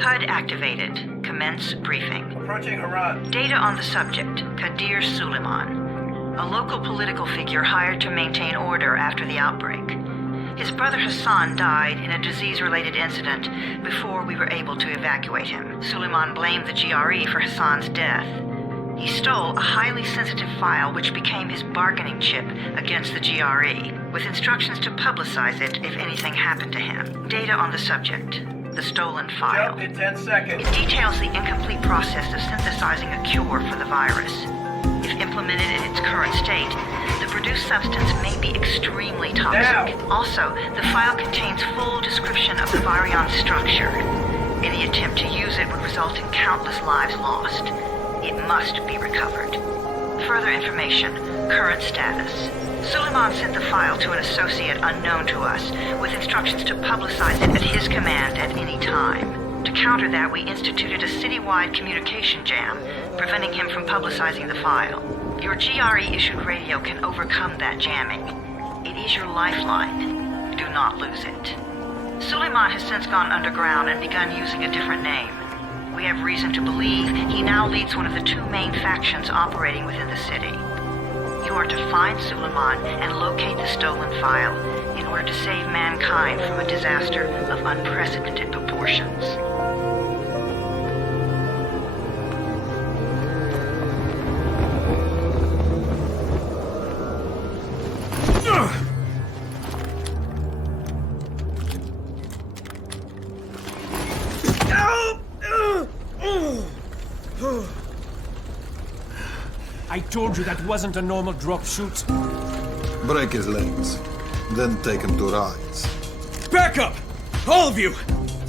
HUD activated. Commence briefing. Approaching Harad. Data on the subject, Kadir Suleiman, a local political figure hired to maintain order after the outbreak. His brother Hassan died in a disease-related incident before we were able to evacuate him. Suleiman blamed the GRE for Hassan's death. He stole a highly sensitive file which became his bargaining chip against the GRE, with instructions to publicize it if anything happened to him. Data on the subject, the stolen file. Jump in 10 seconds. It details the incomplete process of synthesizing a cure for the virus. If implemented in its current state, the produced substance may be extremely toxic. Now. Also, the file contains full description of the virion structure. Any attempt to use it would result in countless lives lost. It must be recovered. Further information, current status. Suleiman sent the file to an associate unknown to us, with instructions to publicize it at his command at any time. To counter that, we instituted a citywide communication jam, preventing him from publicizing the file. Your GRE-issued radio can overcome that jamming. It is your lifeline. Do not lose it. Suleiman has since gone underground and begun using a different name. We have reason to believe he now leads one of the two main factions operating within the city. You are to find Suleiman and locate the stolen file in order to save mankind from a disaster of unprecedented proportions. I told you that wasn't a normal drop shoot. Break his legs, then take him to rides. Back up! All of you!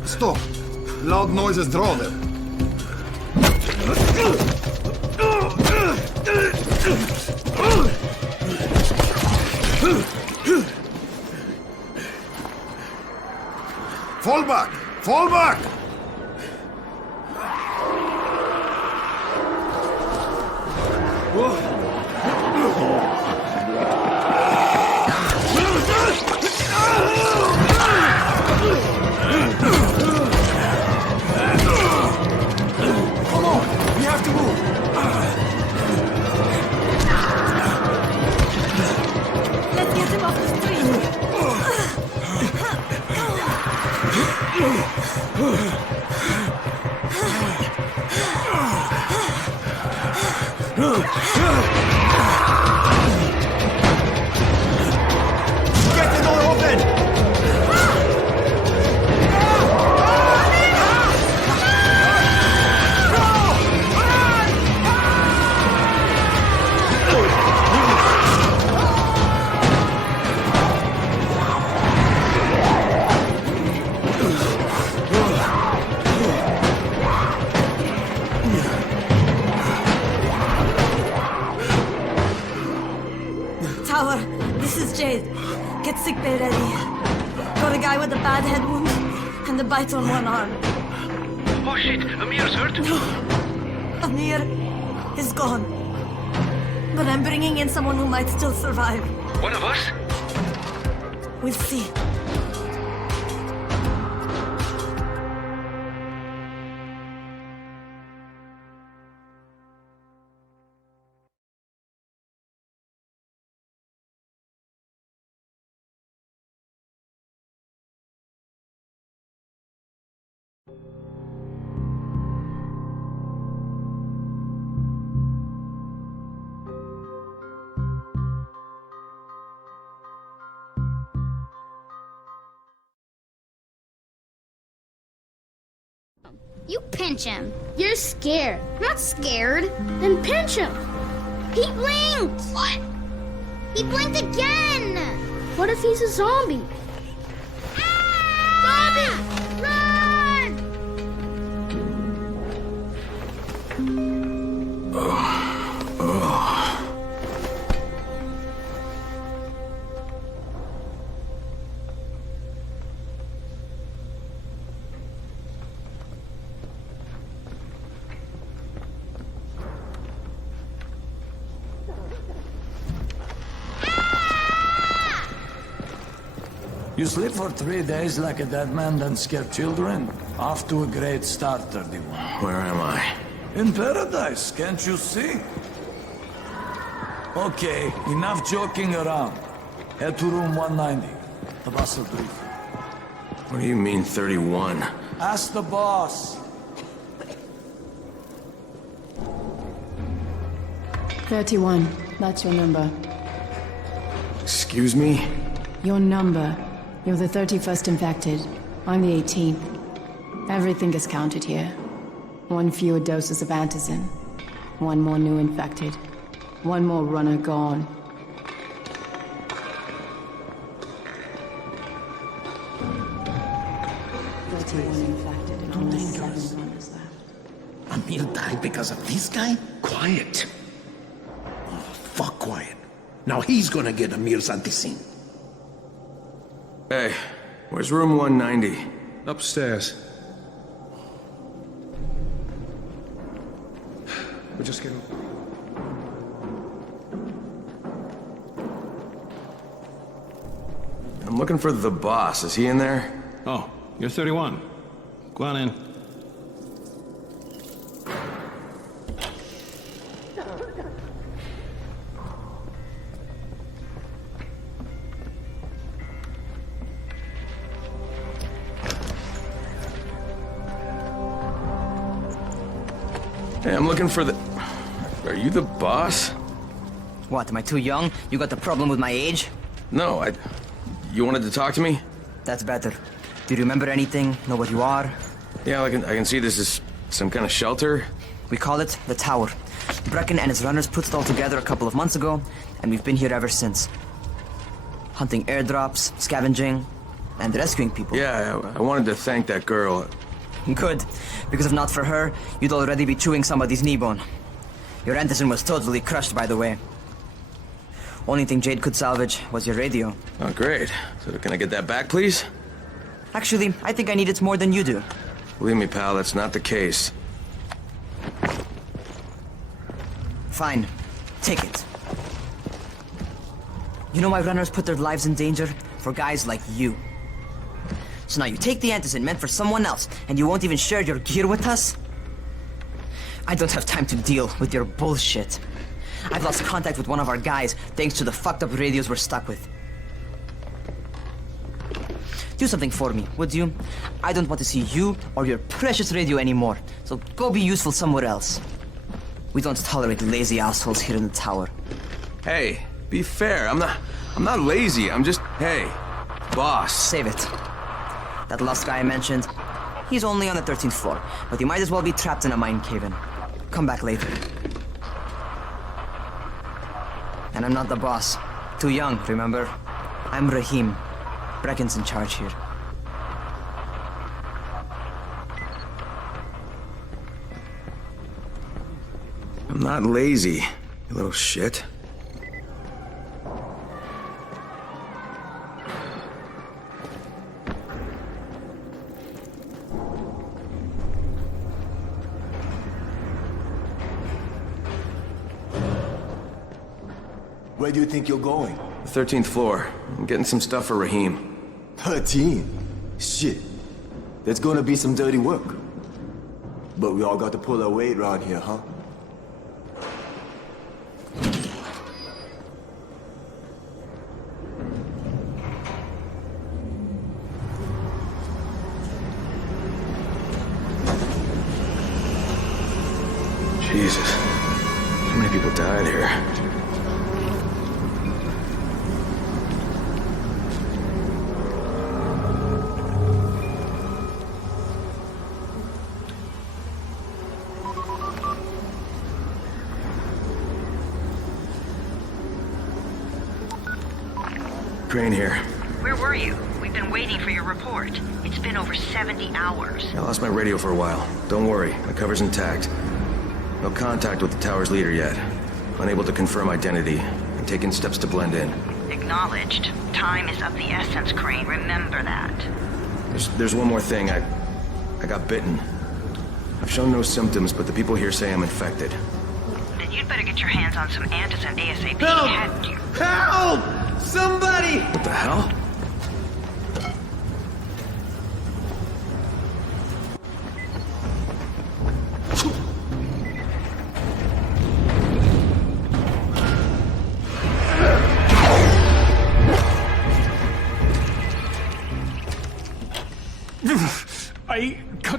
Stop! Loud noises draw them. Fall back! Fall back! Come on! We have to move! Let's get him off the Get the door open! tower. This is Jade. Get sickbay ready. Got a guy with a bad head wound and a bite on one arm. Oh shit, Amir's hurt. Amir is gone. But I'm bringing in someone who might still survive. One of us? We'll see. You pinch him. You're scared. I'm not scared. Then pinch him. He blinked. What? He blinked again. What if he's a zombie? Zombie! Run! You sleep for 3 days like a dead man, then scare children? Off to a great start, 31. Where am I? In paradise, can't you see? Okay, enough joking around. Head to room 190. The boss will brief you. What do you mean, 31? Ask the boss. 31. That's your number. Excuse me? Your number. You're the 31st infected. I'm the 18th. Everything is counted here. 1 fewer doses of antizin. 1 more new infected. 1 more runner gone. Infected and only 7 runners left. Emil died because of this guy? Quiet. Oh, fuck quiet. Now he's gonna get Emir's antizin. Hey, where's room 190? Upstairs. We're just getting... I'm looking for the boss. Is he in there? Oh, you're 31. Go on in. Hey, I'm looking for the... Are you the boss? What, am I too young? You got the problem with my age? No, You wanted to talk to me? That's better. Do you remember anything? Know what you are? Yeah, I can see this is some kind of shelter. We call it the Tower. Brecken and his runners put it all together a couple of months ago, and we've been here ever since. Hunting airdrops, scavenging, and rescuing people. Yeah, I wanted to thank that girl. Good, because if not for her, you'd already be chewing somebody's knee bone. Your antizin was totally crushed, by the way. Only thing Jade could salvage was your radio. Oh, great. So can I get that back, please? Actually, I think I need it more than you do. Believe me, pal, that's not the case. Fine. Take it. You know why runners put their lives in danger? For guys like you. So now you take the antizin meant for someone else, and you won't even share your gear with us? I don't have time to deal with your bullshit. I've lost contact with one of our guys thanks to the fucked up radios we're stuck with. Do something for me, would you? I don't want to see you or your precious radio anymore, so go be useful somewhere else. We don't tolerate lazy assholes here in the tower. Hey, be fair. I'm not lazy. I'm just, hey, boss. Save it. That last guy I mentioned, he's only on the 13th floor, but he might as well be trapped in a mine cave-in. Come back later. And I'm not the boss. Too young, remember? I'm Rahim. Brecken's in charge here. I'm not lazy, you little shit. Where do you think you're going? The 13th floor. I'm getting some stuff for Rahim. 13? Shit. There's gonna be some dirty work. But we all got to pull our weight around here, huh? Jesus. How many people died here? Crane here. Where were you? We've been waiting for your report. It's been over 70 hours. I lost my radio for a while. Don't worry, my cover's intact. No contact with the tower's leader yet. Unable to confirm identity. I'm taking steps to blend in. Acknowledged. Time is of the essence, Crane. Remember that. There's one more thing. I got bitten. I've shown no symptoms, but the people here say I'm infected. Then you'd better get your hands on some antizin ASAP. Help! Hadn't you? Help! Somebody! What the hell?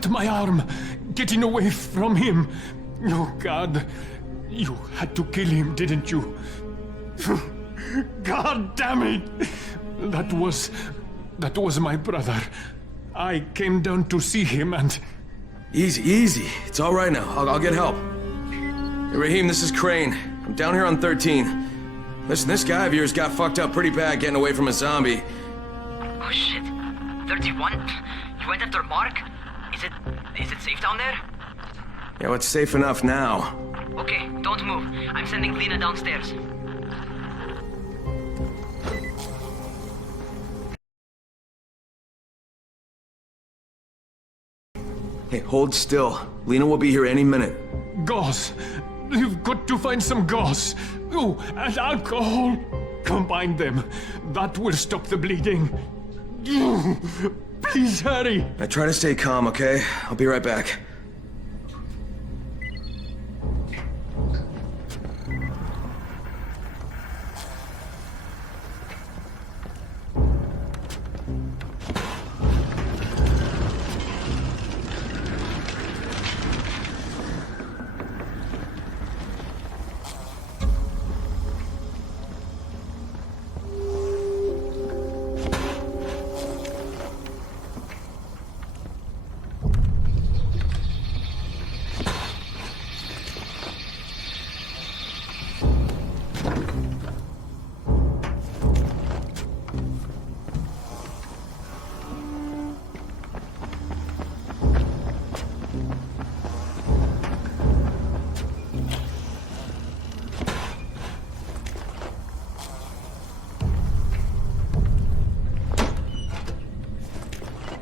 cut my arm, getting away from him. Oh, God. You had to kill him, didn't you? God damn it! That was my brother. I came down to see him and... Easy, easy. It's all right now. I'll get help. Hey, Raheem, this is Crane. I'm down here on 13. Listen, this guy of yours got fucked up pretty bad getting away from a zombie. Oh shit. 31? You went after Mark? Is it safe down there? Yeah, well, it's safe enough now. Okay, don't move. I'm sending Lena downstairs. Hey, hold still. Lena will be here any minute. Gauze. You've got to find some gauze. Oh, and alcohol. Combine them. That will stop the bleeding. Please hurry. Now try to stay calm, okay? I'll be right back.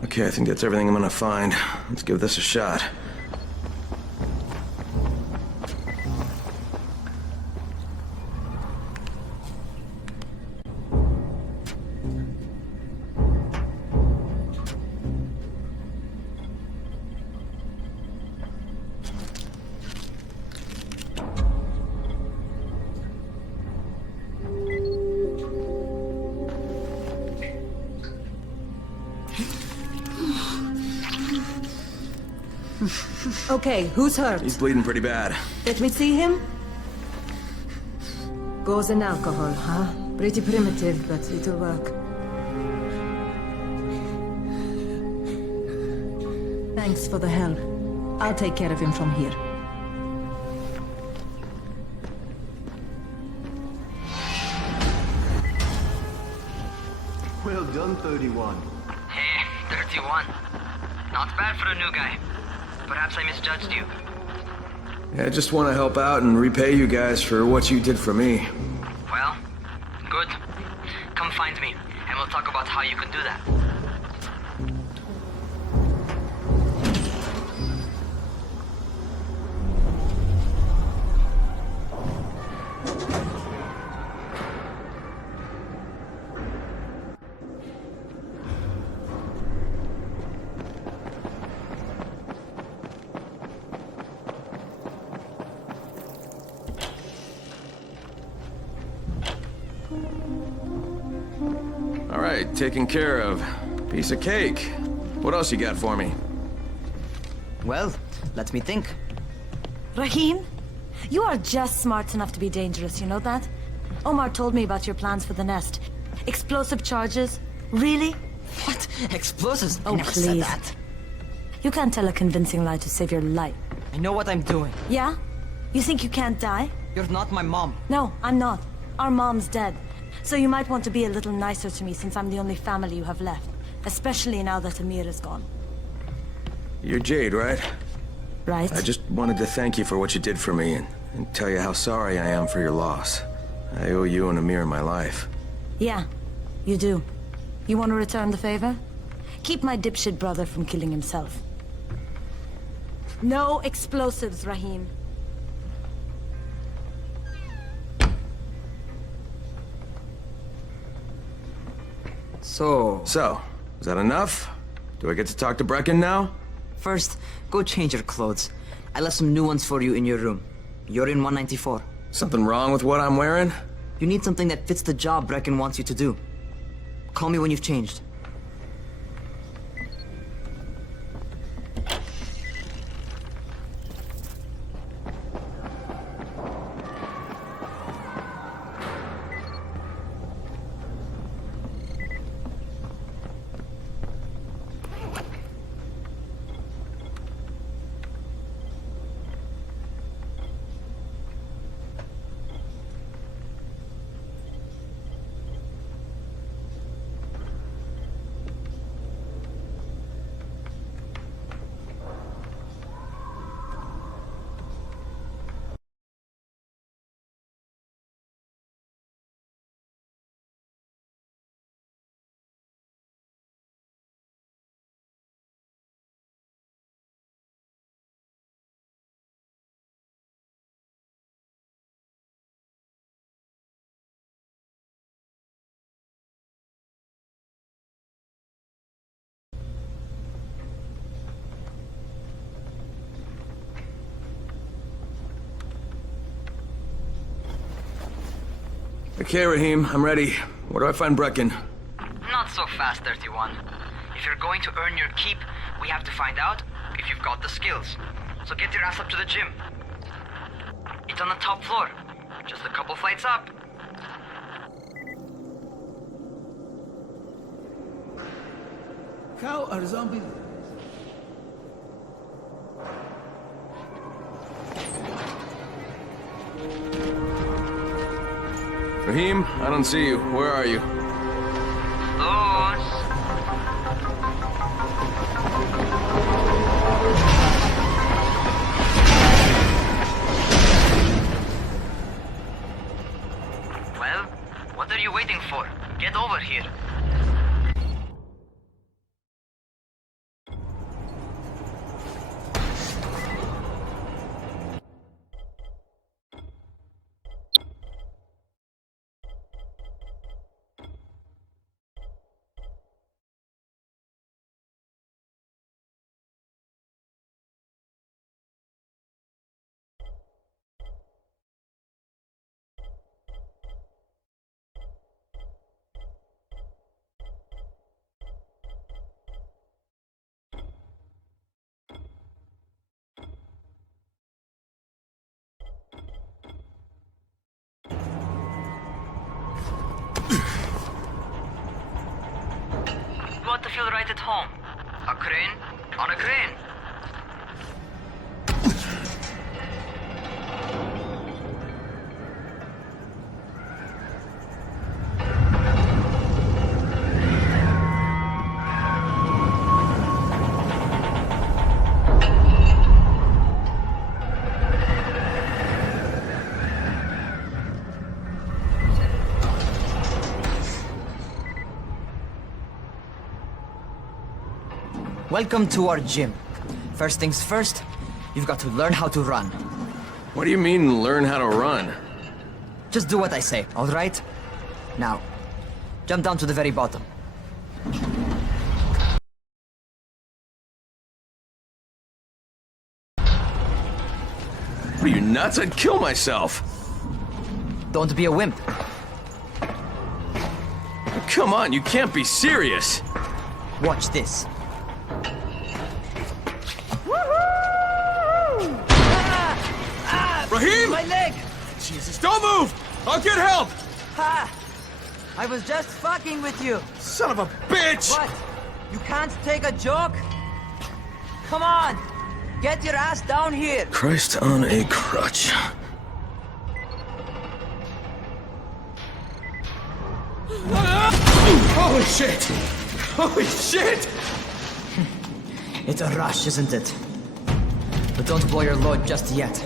Okay, I think that's everything I'm gonna find. Let's give this a shot. Okay, who's hurt? He's bleeding pretty bad. Let me see him. Gauze and alcohol, huh? Pretty primitive, but it'll work. Thanks for the help. I'll take care of him from here. Well done, 31. Hey, 31. Not bad for a new guy. Perhaps I misjudged you. Yeah, I just want to help out and repay you guys for what you did for me. Well, good. Come find me, and we'll talk about how you can do that. All right, taken care of. Piece of cake. What else you got for me? Well, let me think. Raheem, you are just smart enough to be dangerous, you know that? Omar told me about your plans for the nest. Explosive charges? Really? What? Explosives? I Oh, never please. said that. You can't tell a convincing lie to save your life. I know what I'm doing. Yeah? You think you can't die? You're not my mom. No, I'm not. Our mom's dead. So you might want to be a little nicer to me since I'm the only family you have left. Especially now that Amir is gone. You're Jade, right? Right? I just wanted to thank you for what you did for me and tell you how sorry I am for your loss. I owe you and Amir my life. Yeah, you do. You want to return the favor? Keep my dipshit brother from killing himself. No explosives, Raheem. So, is that enough? Do I get to talk to Brecken now? first, go change your clothes. I left some new ones for you in your room. You're in 194. Something wrong with what I'm wearing? You need something that fits the job Brecken wants you to do. Call me when you've changed. Okay, Raheem, I'm ready. Where do I find Brecken? Not so fast, 31. If you're going to earn your keep, we have to find out if you've got the skills. So get your ass up to the gym. It's on the top floor. Just a couple flights up. Cow are zombies. Raheem, I don't see you. Where are you? Those. Well, what are you waiting for? Get over here. You ought to feel right at home. A crane on a crane. Welcome to our gym. First things first, you've got to learn how to run. What do you mean, learn how to run? Just do what I say, all right? Now, jump down to the very bottom. Are you nuts? I'd kill myself. Don't be a wimp. Come on, you can't be serious. Watch this. Raheem! My leg! Jesus, don't move! I'll get help! Ha! I was just fucking with you. Son of a bitch! What? You can't take a joke? Come on! Get your ass down here! Christ on a crutch. Holy shit! Holy shit! It's a rush, isn't it? But don't blow your load just yet.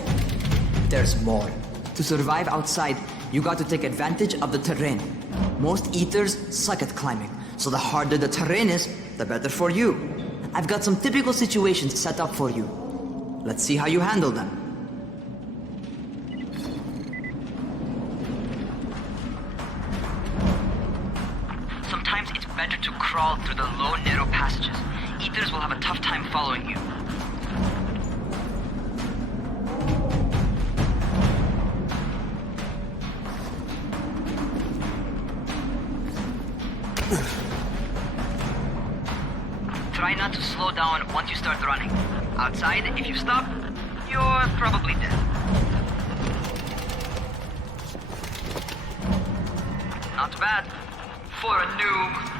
There's more. To survive outside, you got to take advantage of the terrain. Most eaters suck at climbing, so the harder the terrain is, the better for you. I've got some typical situations set up for you. Let's see how you handle them. Sometimes it's better to crawl through the low, narrow passages. Eaters will have a tough time following you. Try not to slow down once you start running. Outside, if you stop, you're probably dead. Not bad for a noob.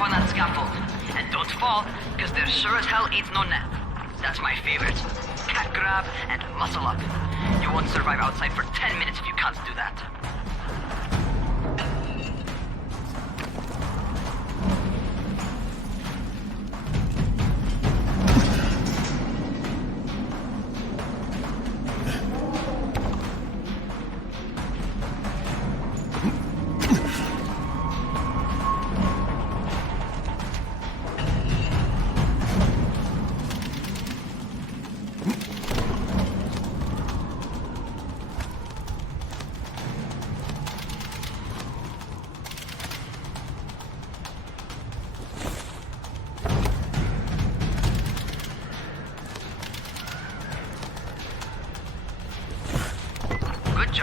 On that scaffold. And don't fall, because there sure as hell ain't no net. That's my favorite. Cat grab and muscle up. You won't survive outside for 10 minutes if you can't do that.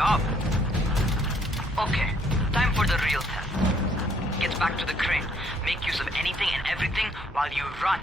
job. Okay, time for the real test. Get back to the crane. Make use of anything and everything while you run.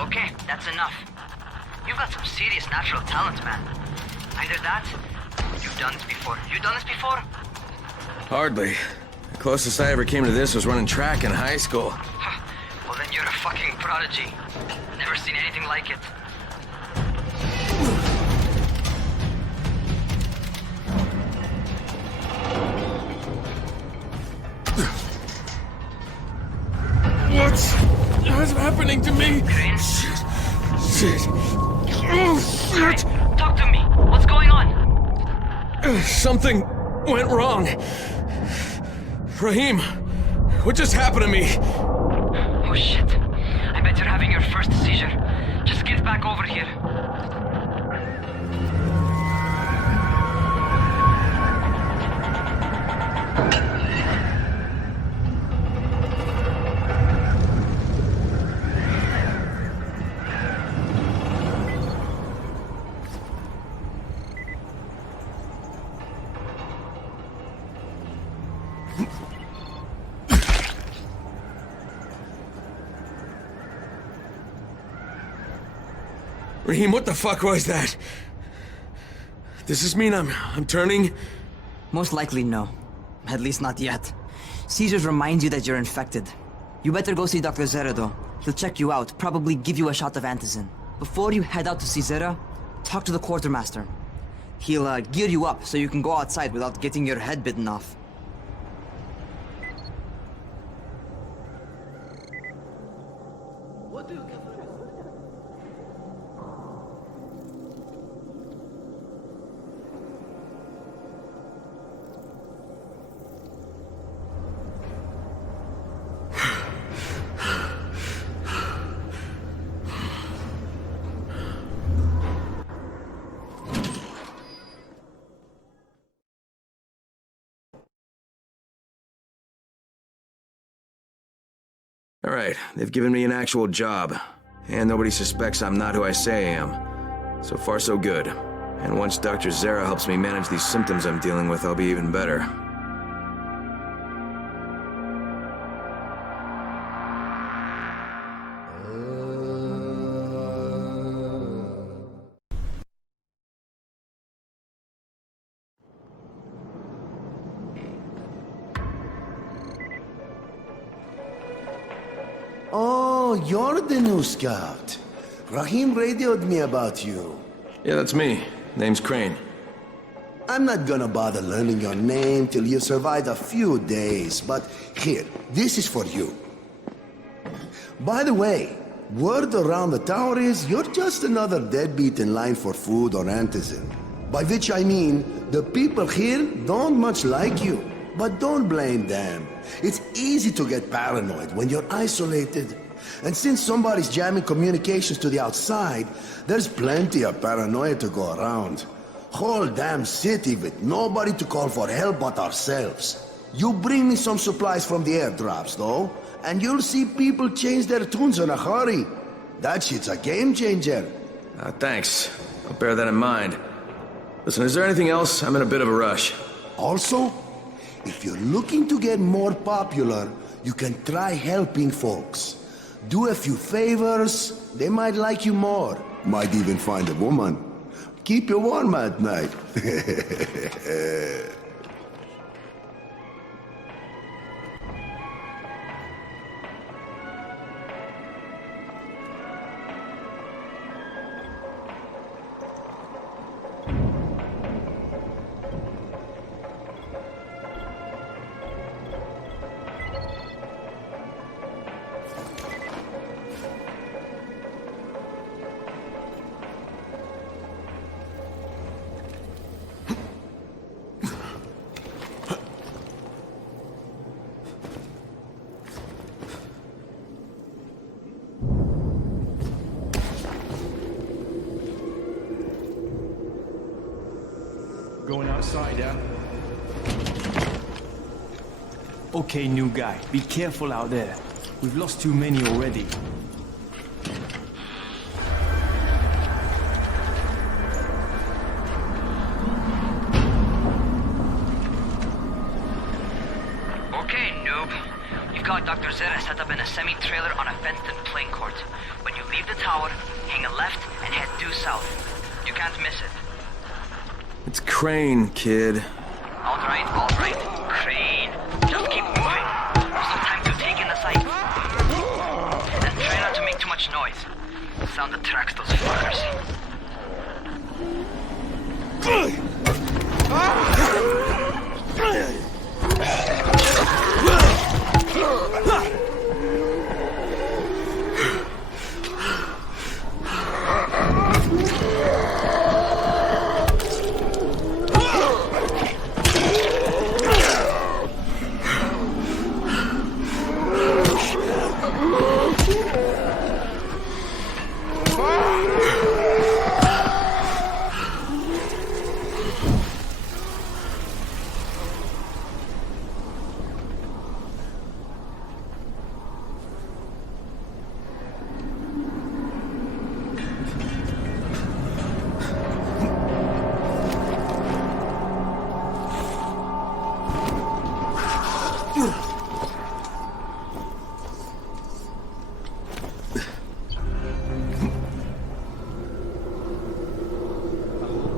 Okay, that's enough. You've got some serious natural talent, man. Either that, or you've done this before. You done this before? Hardly. The closest I ever came to this was running track in high school. Well, then you're a fucking prodigy. Never seen anything like it. What's happening to me? Crane? Shit. Oh, shit. Talk to me. What's going on? Something went wrong. Rahim, what just happened to me? Oh shit. I bet you're having your first seizure. Just get back over here. Rahim, what the fuck was that? Does this mean I'm turning? Most likely no. At least not yet. Seizures remind you that you're infected. You better go see Dr. Zera though. He'll check you out, probably give you a shot of antizin. Before you head out to see Zera, talk to the quartermaster. He'll gear you up so you can go outside without getting your head bitten off. All right, they've given me an actual job. And nobody suspects I'm not who I say I am. So far, so good. And once Dr. Zera helps me manage these symptoms I'm dealing with, I'll be even better. Oh, you're the new scout. Rahim radioed me about you. Yeah, that's me. Name's Crane. I'm not gonna bother learning your name till you survive a few days, but here, this is for you. By the way, word around the tower is you're just another deadbeat in line for food or antizin. By which I mean, the people here don't much like you. But don't blame them. It's easy to get paranoid when you're isolated. And since somebody's jamming communications to the outside, there's plenty of paranoia to go around. Whole damn city with nobody to call for help but ourselves. You bring me some supplies from the airdrops, though, and you'll see people change their tunes in a hurry. That shit's a game changer. Thanks. I'll bear that in mind. Listen, is there anything else? I'm in a bit of a rush. Also, if you're looking to get more popular, you can try helping folks. Do a few favors, they might like you more. Might even find a woman. Keep you warm at night. Going outside, yeah? Okay, new guy. Be careful out there. We've lost too many already. Okay, noob. You've got Dr. Zera set up in a semi-trailer on a fenced-in playing court. When you leave the tower, hang a left and head due south. You can't miss it. It's Crane, kid. All right, Crane. Just keep moving. There's no time to take in the sight. And try not to make too much noise. Sound attracts those fuckers.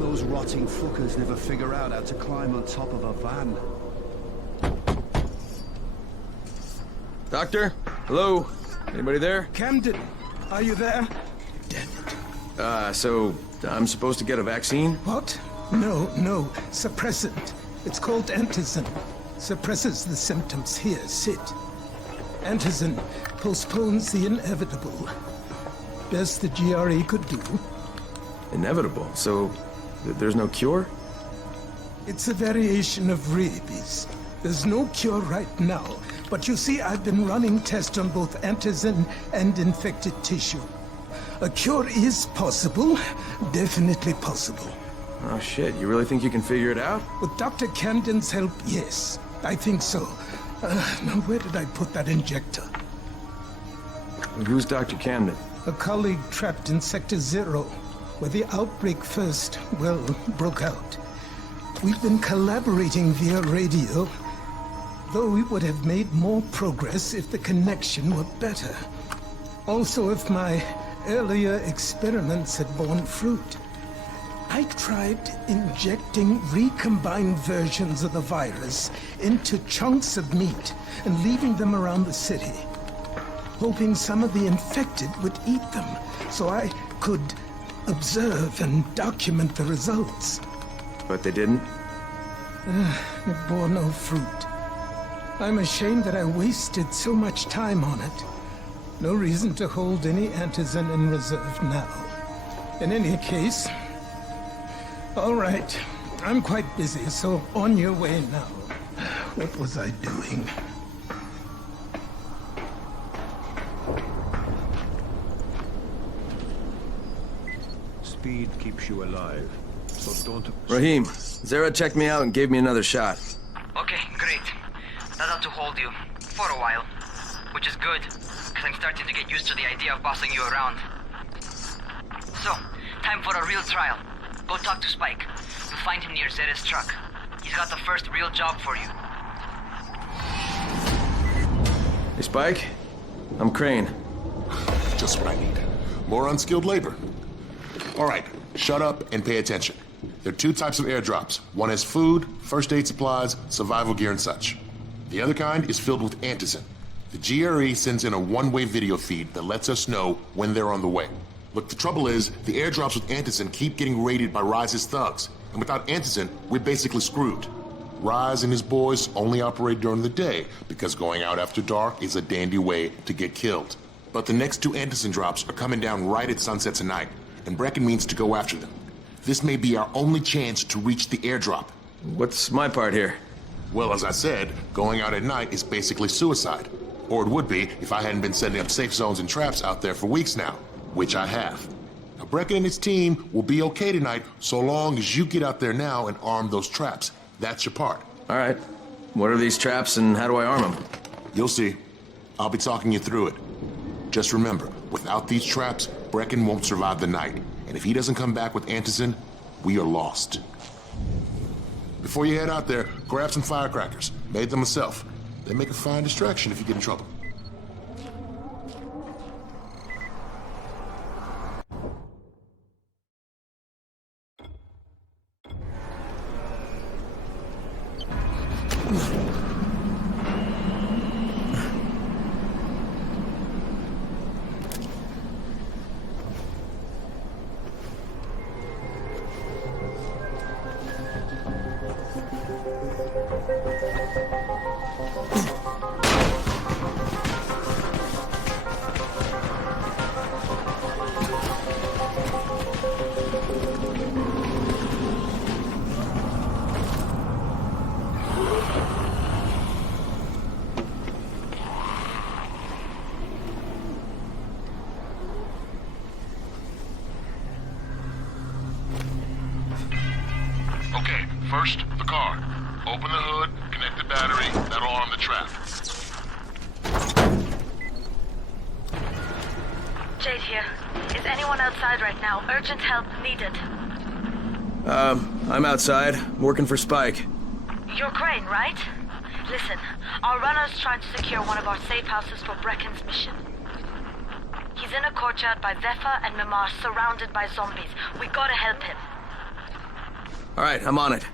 Those rotting fuckers never figure out how to climb on top of a van. Doctor? Hello? Anybody there? Camden, are you there? So I'm supposed to get a vaccine? What? No, suppressant. It's called Antizin. Suppresses the symptoms. Here, sit. Antizin postpones the inevitable. Best the GRE could do. Inevitable? So there's no cure? It's a variation of rabies. There's no cure right now, but you see, I've been running tests on both antizin and infected tissue. A cure is possible, definitely possible. Oh shit, you really think you can figure it out? With Dr. Camden's help, yes, I think so. Now where did I put that injector? Who's Dr. Camden? A colleague trapped in Sector 0, where the outbreak first, broke out. We've been collaborating via radio, though we would have made more progress if the connection were better. Also, if my earlier experiments had borne fruit. I tried injecting recombined versions of the virus into chunks of meat and leaving them around the city, hoping some of the infected would eat them so I could observe and document the results. But they didn't? It bore no fruit. I'm ashamed that I wasted so much time on it. No reason to hold any antizin in reserve now. In any case, all right, I'm quite busy, so on your way now. What was I doing? Speed keeps you alive, so don't... Rahim, Zera checked me out and gave me another shot. Okay, great. That ought to hold you. For a while. Which is good, because I'm starting to get used to the idea of bossing you around. So, time for a real trial. Go talk to Spike. You'll find him near Zera's truck. He's got the first real job for you. Hey, Spike. I'm Crane. Just what I need. More unskilled labor. All right, shut up and pay attention. There are two types of airdrops. One is food, first aid supplies, survival gear and such. The other kind is filled with antizin. The GRE sends in a one-way video feed that lets us know when they're on the way. Look, the trouble is, the airdrops with antizin keep getting raided by Rise's thugs. And without antizin, we're basically screwed. Rise and his boys only operate during the day because going out after dark is a dandy way to get killed. But the next two antizin drops are coming down right at sunset tonight, and Brecken means to go after them. This may be our only chance to reach the airdrop. What's my part here? Well, as I said, going out at night is basically suicide. Or it would be if I hadn't been setting up safe zones and traps out there for weeks now, which I have. Now, Brecken and his team will be okay tonight so long as you get out there now and arm those traps. That's your part. All right. What are these traps and how do I arm them? You'll see. I'll be talking you through it. Just remember, without these traps, Brecken won't survive the night. And if he doesn't come back with Antizin, we are lost. Before you head out there, grab some firecrackers. Made them myself. They make a fine distraction if you get in trouble. Okay, first, the car. Open the hood, connect the battery, that'll arm the trap. Jade here. Is anyone outside right now? Urgent help needed. I'm outside, working for Spike. You're Crane, right? Listen, our runner's trying to secure one of our safe houses for Brecken's mission. He's in a courtyard by Vefa and Mimar, surrounded by zombies. We gotta help him. All right, I'm on it.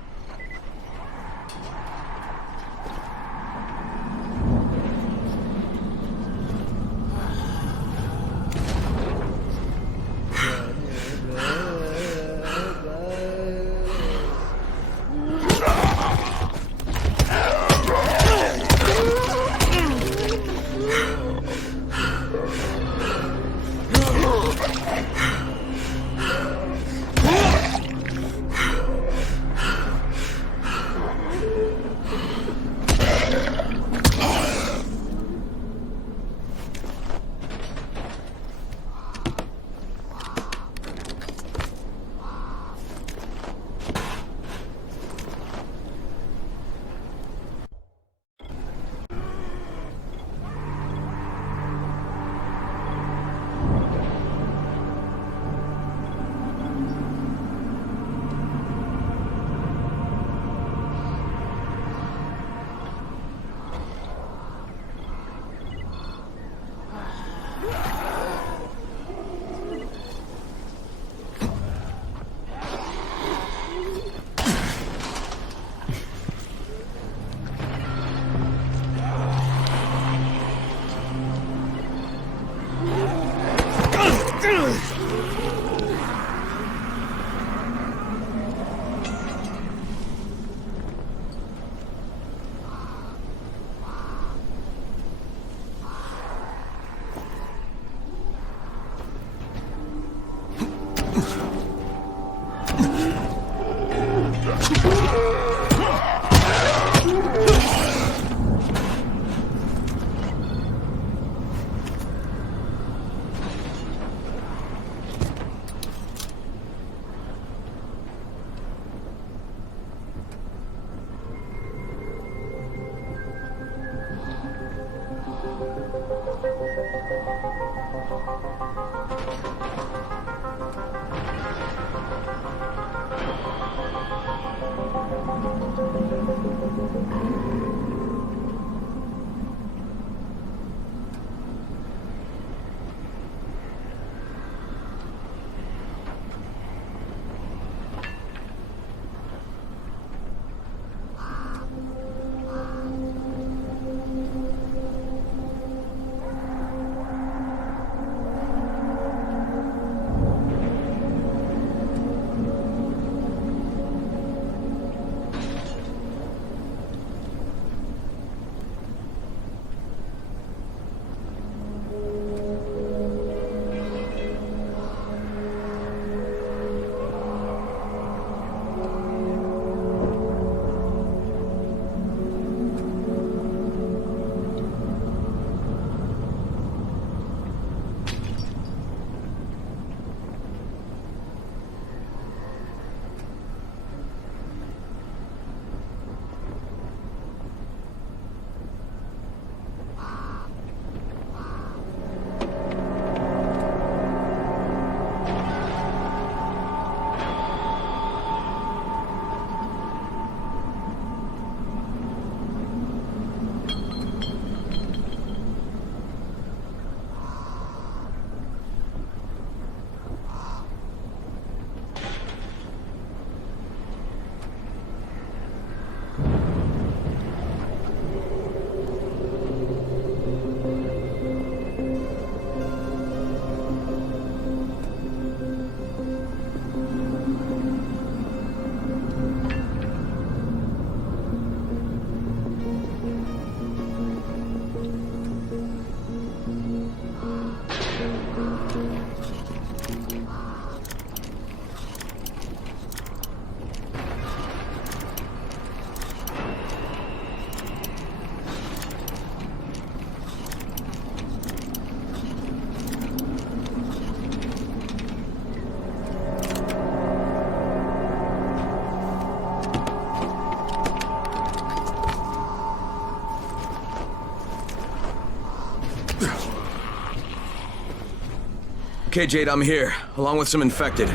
Okay, Jade, I'm here, along with some infected.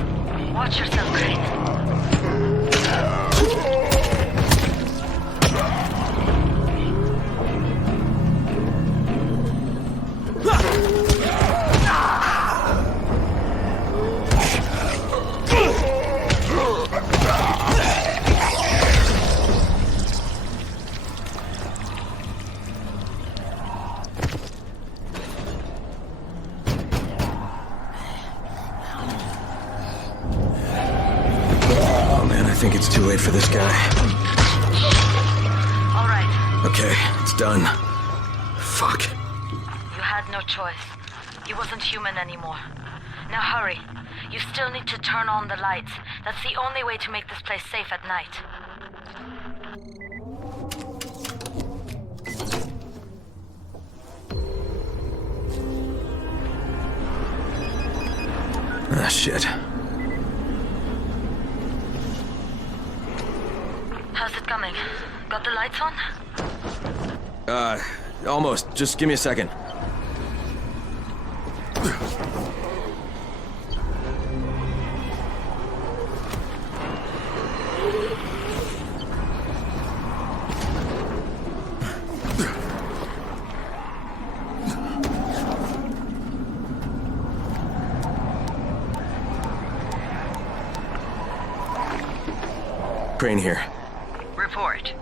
Watch yourself, Crane. I think it's too late for this guy. All right. Okay, it's done. Fuck. You had no choice. He wasn't human anymore. Now hurry. You still need to turn on the lights. That's the only way to make this place safe at night. Ah, shit. How's it coming? Got the lights on? Almost. Just give me a second. Crane here. Report.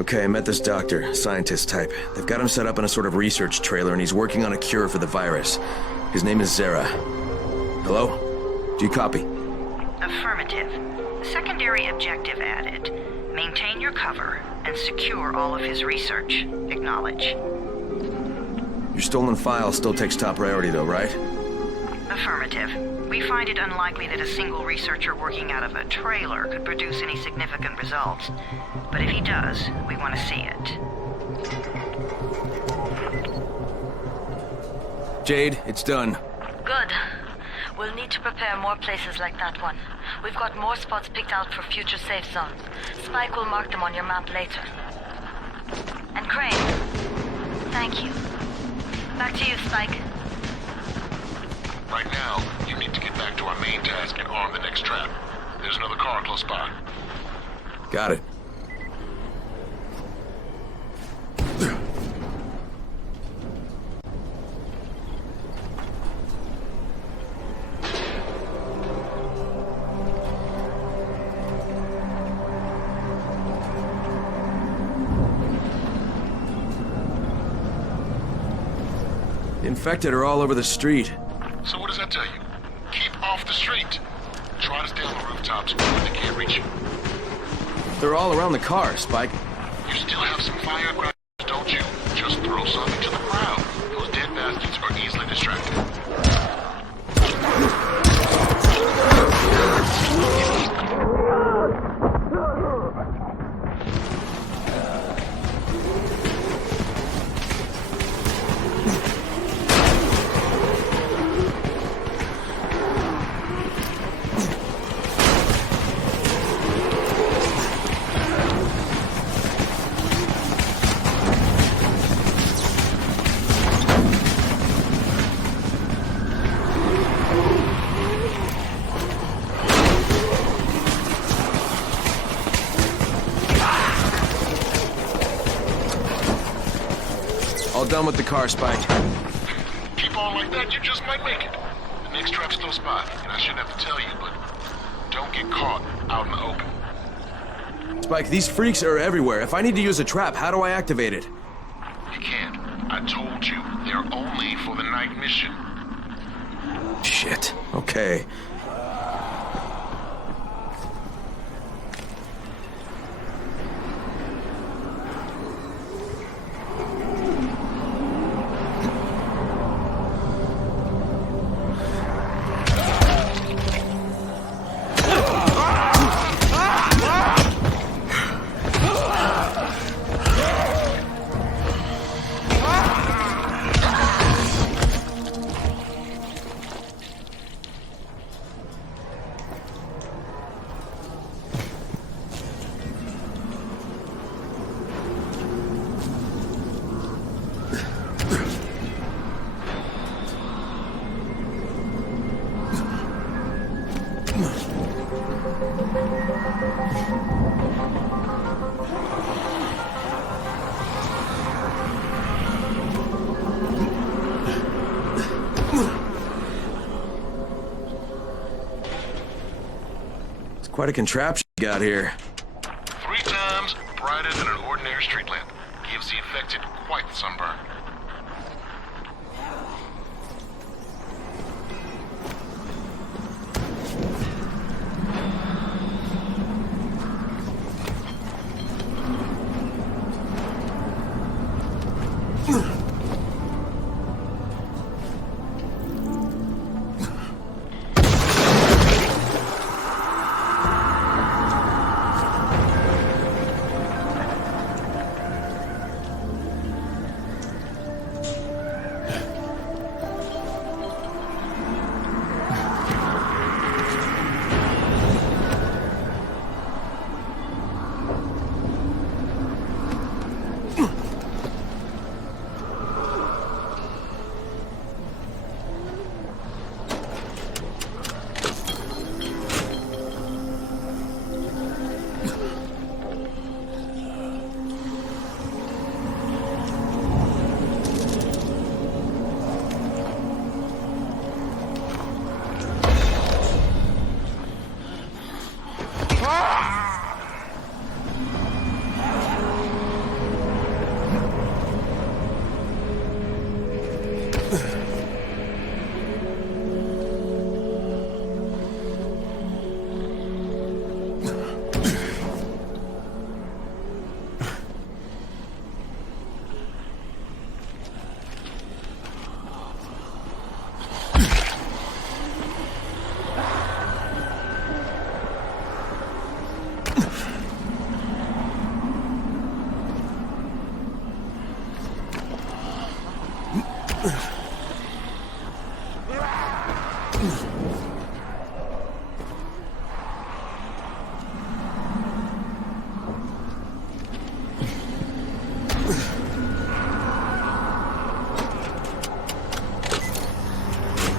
Okay, I met this doctor, scientist type. They've got him set up in a sort of research trailer, and he's working on a cure for the virus. His name is Zere. Hello? Do you copy? Affirmative. Secondary objective added. Maintain your cover and secure all of his research. Acknowledge. Your stolen file still takes top priority though, right? Affirmative. We find it unlikely that a single researcher working out of a trailer could produce any significant results. But if he does, we want to see it. Jade, it's done. Good. We'll need to prepare more places like that one. We've got more spots picked out for future safe zones. Spike will mark them on your map later. And Crane, thank you. Back to you, Spike. Right now, you need to get back to our main task and arm the next trap. There's another car close by. Got it. The infected are all over the street. So what does that tell you? Keep off the street. Try to stay on the rooftops when they can't reach you. They're all around the car, Spike. You still have some firecrackers, don't you? Just throw some into the crowd. Those dead bastards are easily distracted. All done with the car, Spike. Keep on like that, you just might make it. The next trap's close by, and I shouldn't have to tell you, but don't get caught out in the open. Spike, these freaks are everywhere. If I need to use a trap, how do I activate it? You can't. I told you, they're only for the night mission. Shit. Okay. quite a contraption you got here. 3 times brighter than an ordinary street lamp. Gives the infected quite the sunburn.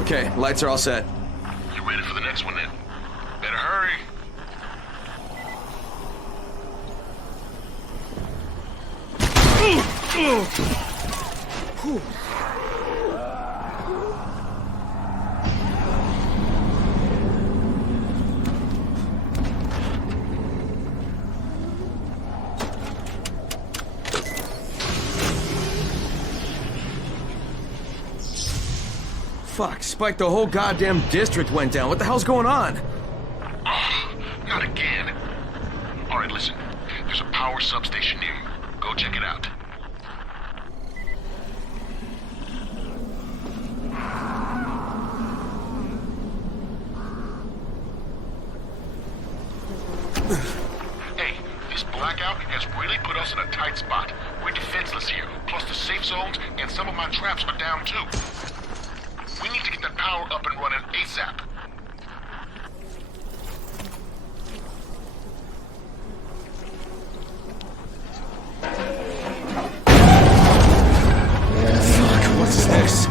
Okay, lights are all set. You ready for the next one then? Better hurry. Fuck, Spike, the whole goddamn district went down. What the hell's going on? Oh, not again. All right, listen. There's a power substation near you. Go check it out. Hey, this blackout has really put us in a tight spot. We're defenseless here. Plus the safe zones and some of my traps are down too. We need to get that power up and running ASAP. Fuck, what's this?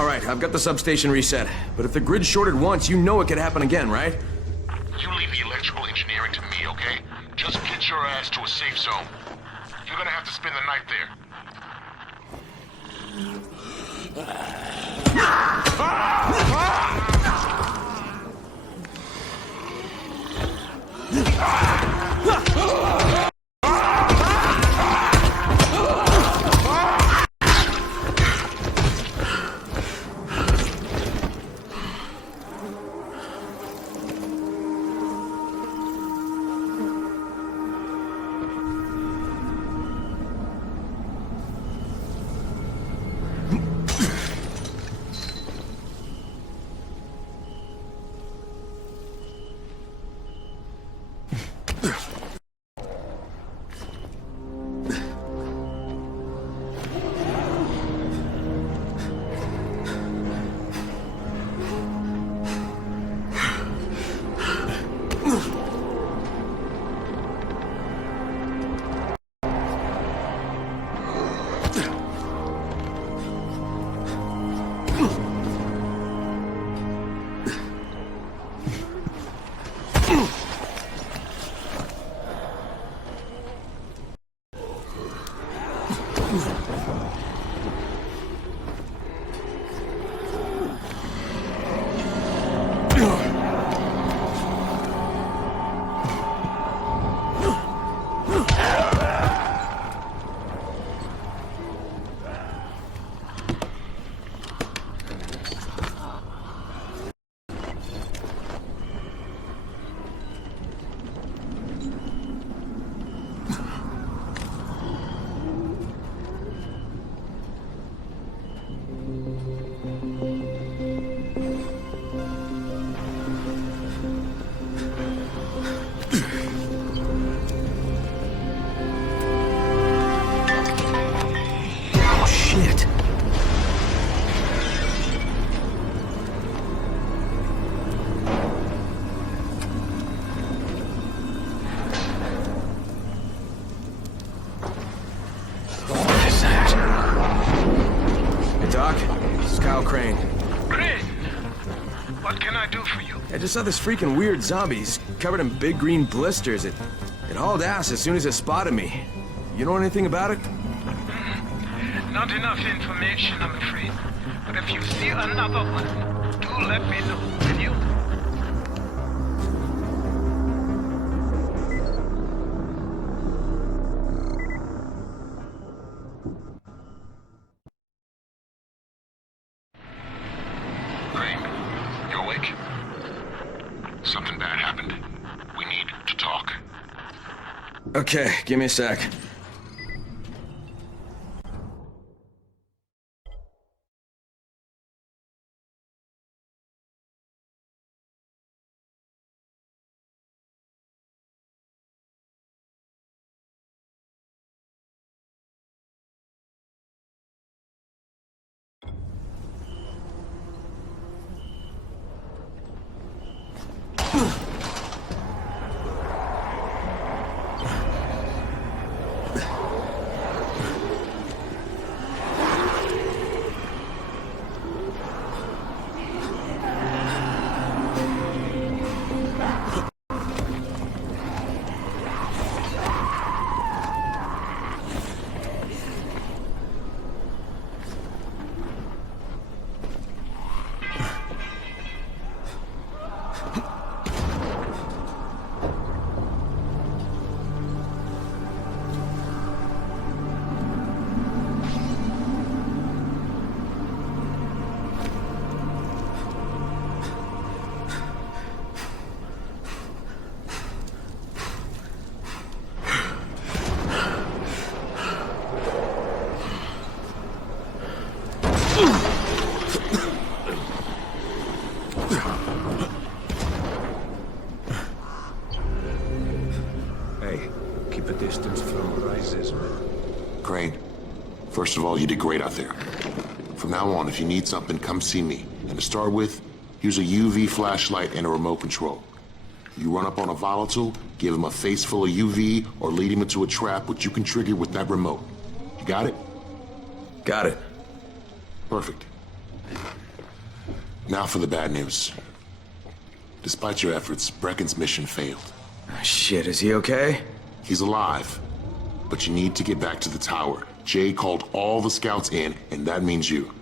All right, I've got the substation reset. But if the grid shorted once, you know it could happen again, right? You leave the electrical engineering to me, okay? Just get your ass to a safe zone. You're gonna have to spend the night there. Crane. Crane! What can I do for you? I just saw this freaking weird zombie. He's covered in big green blisters. It hauled ass as soon as it spotted me. You know anything about it? Not enough information, I'm afraid. But if you see another one, do let me know, will you? Crane, you awake? Something bad happened. We need to talk. Okay, give me a sec. Crane, first of all, you did great out there. From now on, if you need something, come see me. And to start with, use a UV flashlight and a remote control. You run up on a volatile, give him a face full of UV, or lead him into a trap which you can trigger with that remote. You got it? Got it. Perfect. Now for the bad news. Despite your efforts, Brecken's mission failed. Shit, is he okay? He's alive, but you need to get back to the tower. Jay called all the scouts in, and that means you.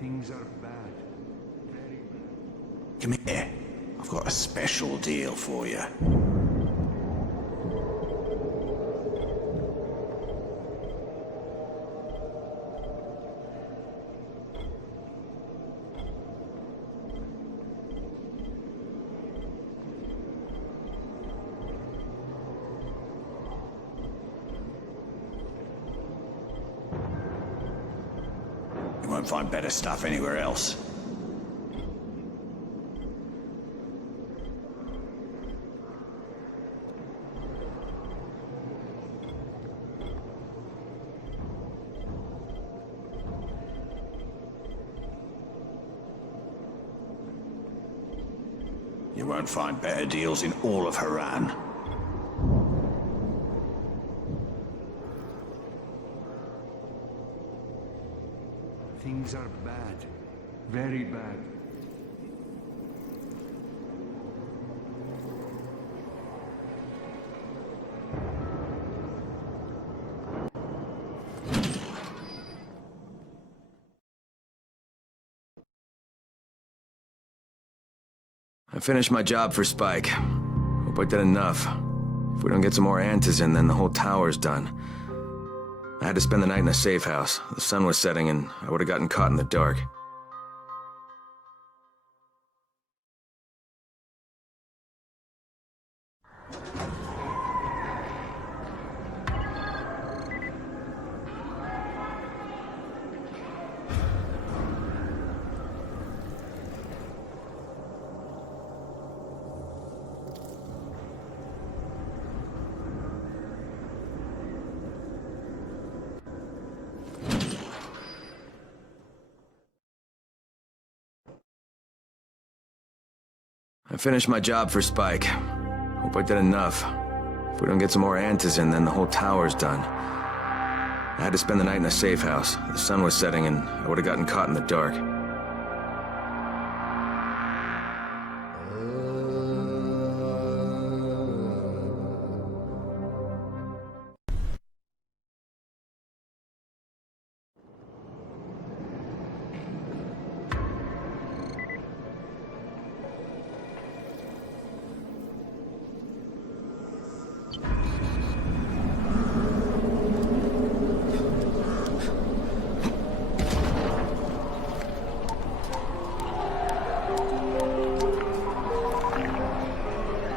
Things are bad. Very bad. Come here. I've got a special deal for you. You won't find better stuff anywhere else. You won't find better deals in all of Haran. Things are bad. Very bad. I finished my job for Spike. Hope I did enough. If we don't get some more Antizin, then the whole tower's done. I had to spend the night in a safe house. The sun was setting and I would have gotten caught in the dark. I finished my job for Spike. Hope I did enough. If we don't get some more Antizin, then the whole tower's done. I had to spend the night in a safe house. The sun was setting and I would have gotten caught in the dark.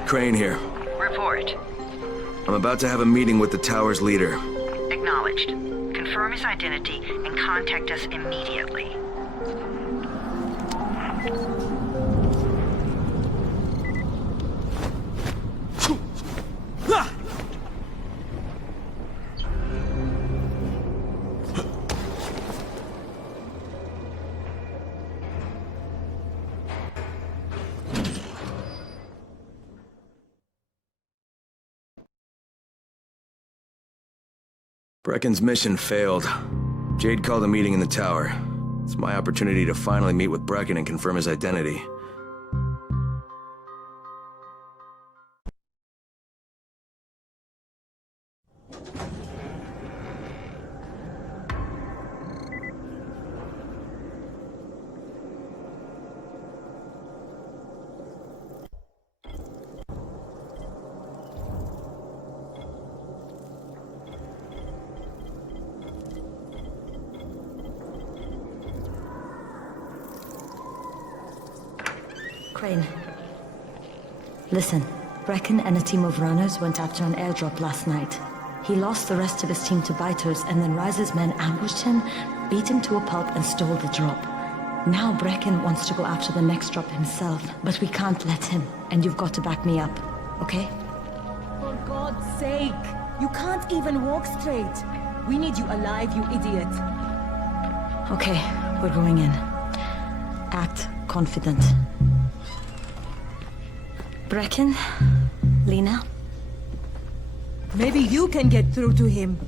Crane here. Report. I'm about to have a meeting with the tower's leader. Acknowledged. Confirm his identity and contact us immediately. Brecken's mission failed. Jade called a meeting in the tower. It's my opportunity to finally meet with Brecken and confirm his identity. Crane. Listen, Brecken and a team of runners went after an airdrop last night. He lost the rest of his team to biters, and then Rise's men ambushed him, beat him to a pulp, and stole the drop. Now Brecken wants to go after the next drop himself, but we can't let him, and you've got to back me up, okay? For God's sake! You can't even walk straight! We need you alive, you idiot! Okay, we're going in. Act confident. Brecken? Lena? Maybe you can get through to him.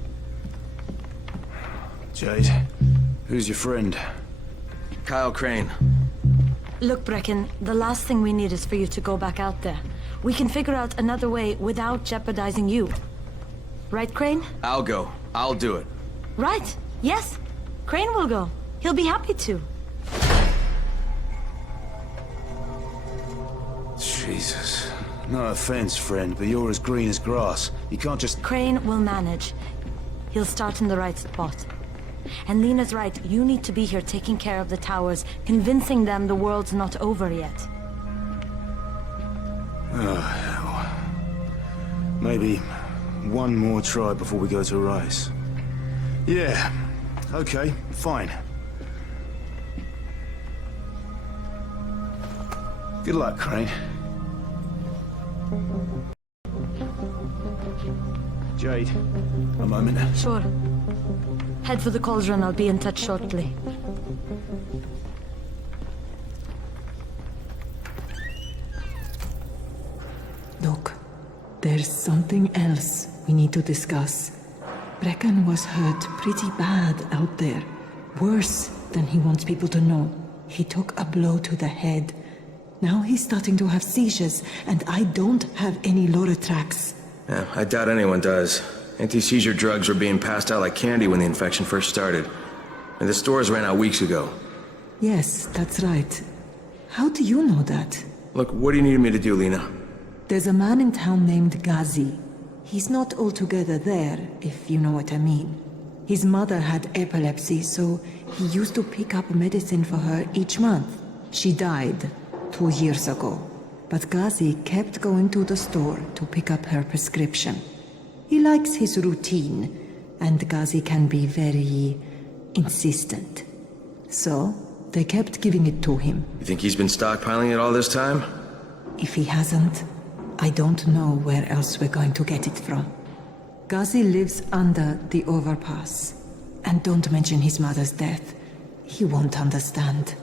Jade, who's your friend? Kyle Crane. Look, Brecken, the last thing we need is for you to go back out there. We can figure out another way without jeopardizing you. Right, Crane? I'll go. I'll do it. Right. Yes. Crane will go. He'll be happy to. Jesus. No offense, friend, but you're as green as grass. You can't just... Crane will manage. He'll start in the right spot. And Lena's right, you need to be here taking care of the towers, convincing them the world's not over yet. Oh, hell. Maybe one more try before we go to Rise. Yeah, okay, fine. Good luck, Crane. Jade, a moment. Sure. Head for the cauldron, I'll be in touch shortly. Look, there's something else we need to discuss. Brecken was hurt pretty bad out there. Worse than he wants people to know. He took a blow to the head. Now he's starting to have seizures, and I don't have any Loratrax. Yeah, I doubt anyone does. Anti-seizure drugs were being passed out like candy when the infection first started. And the stores ran out weeks ago. Yes, that's right. How do you know that? Look, what do you need me to do, Lena? There's a man in town named Ghazi. He's not altogether there, if you know what I mean. His mother had epilepsy, so he used to pick up medicine for her each month. She died 2 years ago, but Ghazi kept going to the store to pick up her prescription. He likes his routine, and Ghazi can be very insistent. So, they kept giving it to him. You think he's been stockpiling it all this time? If he hasn't, I don't know where else we're going to get it from. Ghazi lives under the overpass. And don't mention his mother's death. He won't understand.